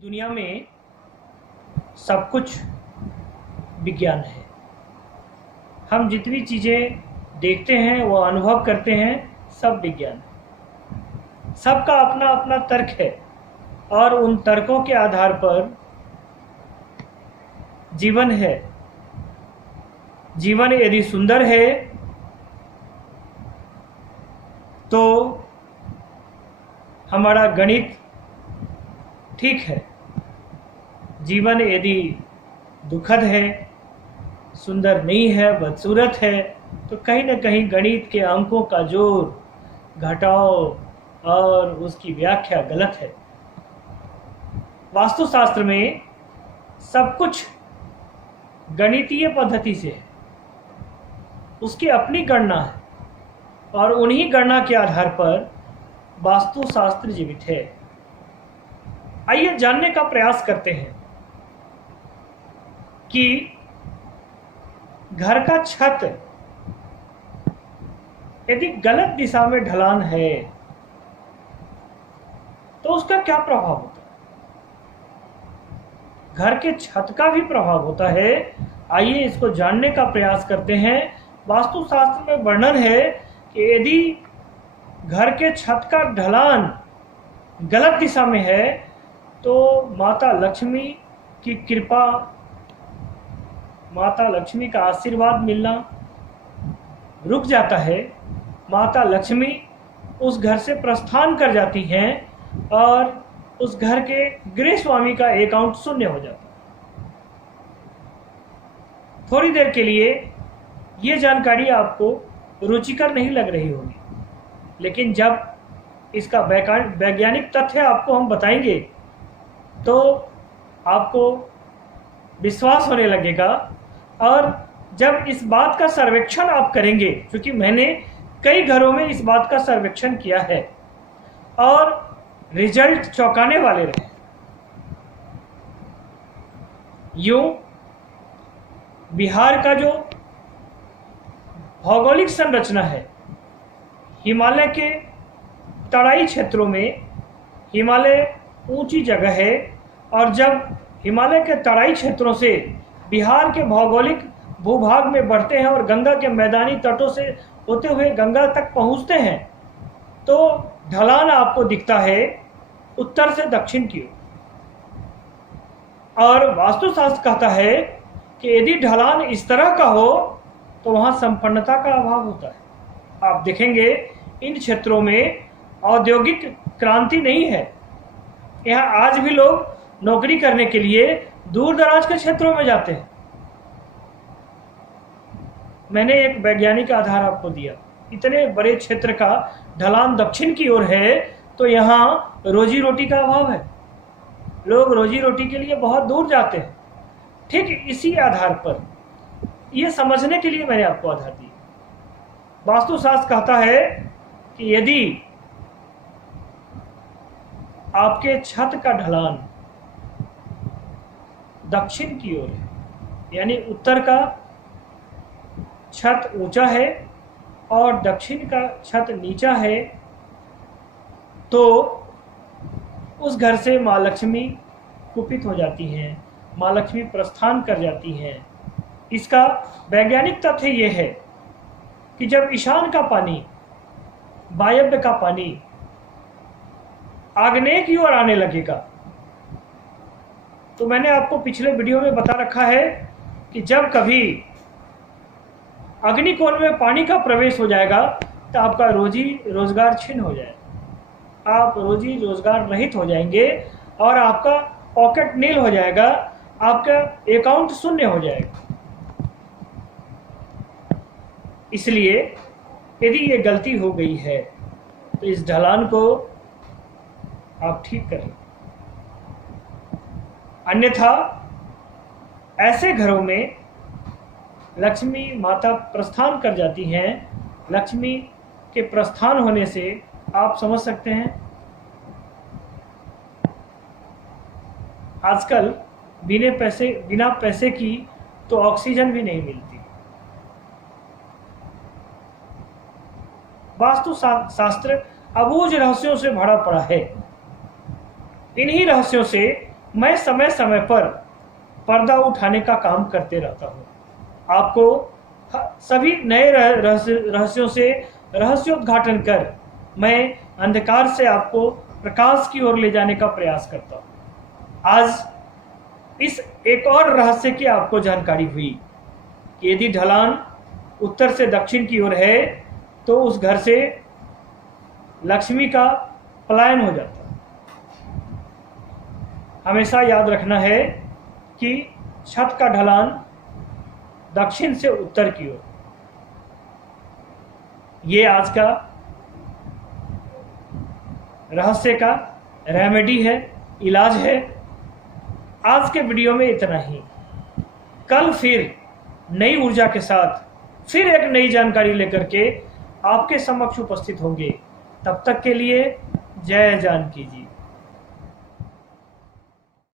दुनिया में सब कुछ विज्ञान है। हम जितनी चीज़ें देखते हैं वो अनुभव करते हैं, सब विज्ञान है। सबका अपना अपना तर्क है और उन तर्कों के आधार पर जीवन है। जीवन यदि सुंदर है तो हमारा गणित ठीक है। जीवन यदि दुखद है, सुंदर नहीं है, बदसूरत है, तो कहीं ना कहीं गणित के अंकों का जोड़, घटाव और उसकी व्याख्या गलत है। वास्तुशास्त्र में सब कुछ गणितीय पद्धति से है, उसकी अपनी गणना है और उन्हीं गणना के आधार पर वास्तुशास्त्र जीवित है। आइए जानने का प्रयास करते हैं कि घर का छत यदि गलत दिशा में ढलान है तो उसका क्या प्रभाव होता है। घर के छत का भी प्रभाव होता है। आइए इसको जानने का प्रयास करते हैं। वास्तुशास्त्र में वर्णन है कि यदि घर के छत का ढलान गलत दिशा में है तो माता लक्ष्मी की कृपा, माता लक्ष्मी का आशीर्वाद मिलना रुक जाता है। माता लक्ष्मी उस घर से प्रस्थान कर जाती हैं और उस घर के गृह स्वामी का अकाउंट शून्य हो जाता है। थोड़ी देर के लिए ये जानकारी आपको रुचिकर नहीं लग रही होगी, लेकिन जब इसका वैज्ञानिक तथ्य आपको हम बताएंगे तो आपको विश्वास होने लगेगा। और जब इस बात का सर्वेक्षण आप करेंगे, क्योंकि मैंने कई घरों में इस बात का सर्वेक्षण किया है और रिजल्ट चौंकाने वाले रहे। यूं बिहार का जो भौगोलिक संरचना है, हिमालय के तराई क्षेत्रों में, हिमालय ऊंची जगह है और जब हिमालय के तराई क्षेत्रों से बिहार के भौगोलिक भूभाग में बढ़ते हैं और गंगा के मैदानी तटों से होते हुए गंगा तक पहुंचते हैं तो ढलान आपको दिखता है उत्तर से दक्षिण की ओर। और वास्तुशास्त्र कहता है कि यदि ढलान इस तरह का हो तो वहां संपन्नता का अभाव होता है। आप देखेंगे इन क्षेत्रों में औद्योगिक क्रांति नहीं है। यहाँ आज भी लोग नौकरी करने के लिए दूर दराज के क्षेत्रों में जाते हैं। मैंने एक वैज्ञानिक आधार आपको दिया। इतने बड़े क्षेत्र का ढलान दक्षिण की ओर है तो यहाँ रोजी रोटी का अभाव है। लोग रोजी रोटी के लिए बहुत दूर जाते हैं। ठीक इसी आधार पर यह समझने के लिए मैंने आपको आधार दिया। वास्तुशास्त्र कहता है कि यदि आपके छत का ढलान दक्षिण की ओर है, यानी उत्तर का छत ऊंचा है और दक्षिण का छत नीचा है, तो उस घर से माँ लक्ष्मी कुपित हो जाती हैं, माँ लक्ष्मी प्रस्थान कर जाती हैं। इसका वैज्ञानिक तथ्य यह है कि जब ईशान का पानी, वायव्य का पानी आग्नेय की ओर आने लगेगा, तो मैंने आपको पिछले वीडियो में बता रखा है कि जब कभी अग्निकोण में पानी का प्रवेश हो जाएगा तो आपका रोजी रोजगार छिन्न हो जाएगा, आप रोजी रोजगार रहित हो जाएंगे और आपका पॉकेट नील हो जाएगा, आपका अकाउंट शून्य हो जाएगा। इसलिए यदि ये गलती हो गई है तो इस ढलान को आप ठीक करें। अन्यथा ऐसे घरों में लक्ष्मी माता प्रस्थान कर जाती हैं। लक्ष्मी के प्रस्थान होने से आप समझ सकते हैं आजकल बिना पैसे की तो ऑक्सीजन भी नहीं मिलती। वास्तुशास्त्र अबूझ रहस्यों से भरा पड़ा है। इन्हीं रहस्यों से मैं समय समय पर पर्दा उठाने का काम करते रहता हूँ। आपको सभी नए रहस्यों से रहस्योद्घाटन कर मैं अंधकार से आपको प्रकाश की ओर ले जाने का प्रयास करता हूँ। आज इस एक और रहस्य की आपको जानकारी हुई कि यदि ढलान उत्तर से दक्षिण की ओर है तो उस घर से लक्ष्मी का पलायन हो जाता है। हमेशा याद रखना है कि छत का ढलान दक्षिण से उत्तर की ओर। ये आज का रहस्य का रेमेडी है, इलाज है। आज के वीडियो में इतना ही। कल फिर नई ऊर्जा के साथ फिर एक नई जानकारी लेकर के आपके समक्ष उपस्थित होंगे। तब तक के लिए जय जानकी जी।